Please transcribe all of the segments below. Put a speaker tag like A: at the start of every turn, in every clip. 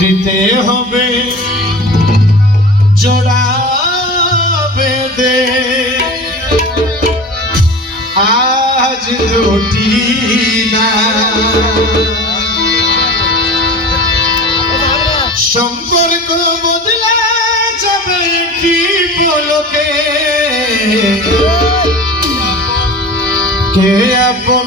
A: দিতে হবে জোড়া বেঁধে। আজ দুটি না। সম্পর্ক বদলা যাবে কি বলকে? কে আপন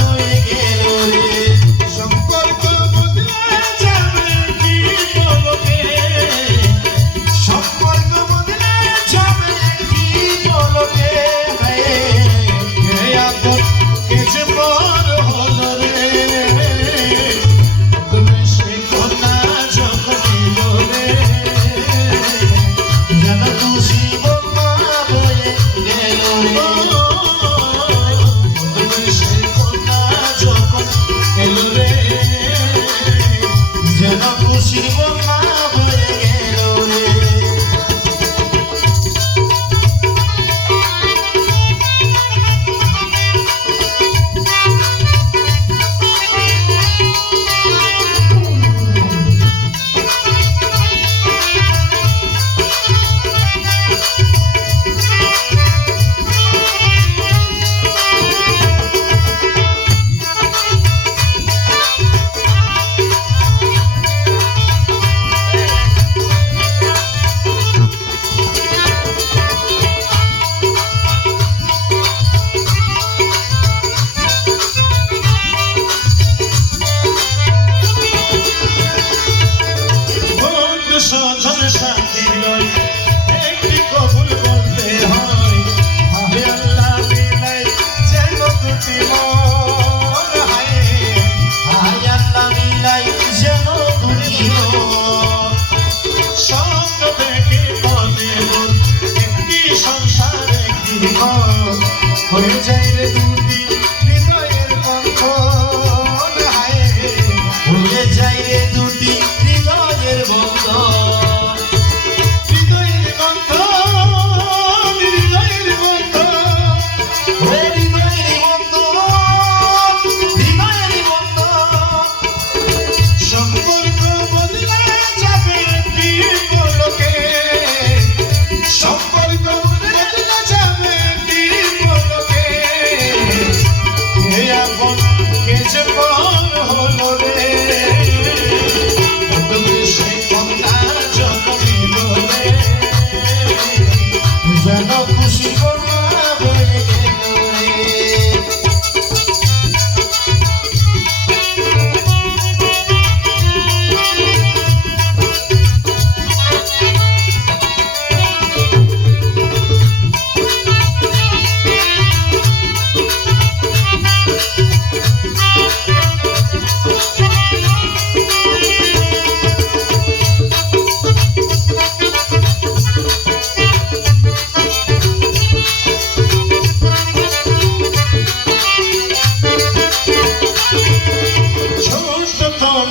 A: যেন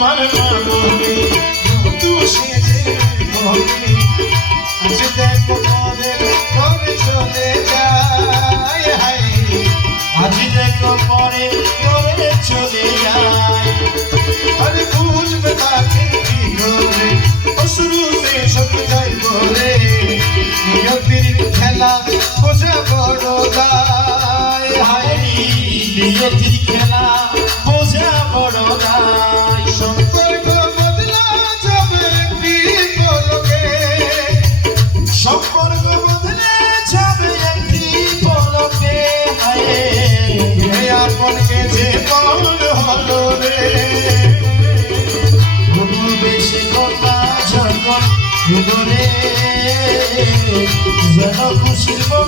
A: তোমার মামনি তু সেজে মনি আজ দেখো পরে পরে চলে যায়, হায়।
B: আজ দেখো পরে পরে চলে যায়।
A: আরে বুঝবে তাকে কি হবে? অশ্রুতে সব যাই বলে। নিয়তির খেলা বোঝা বড় দায়।
B: হৃদরে যেন রে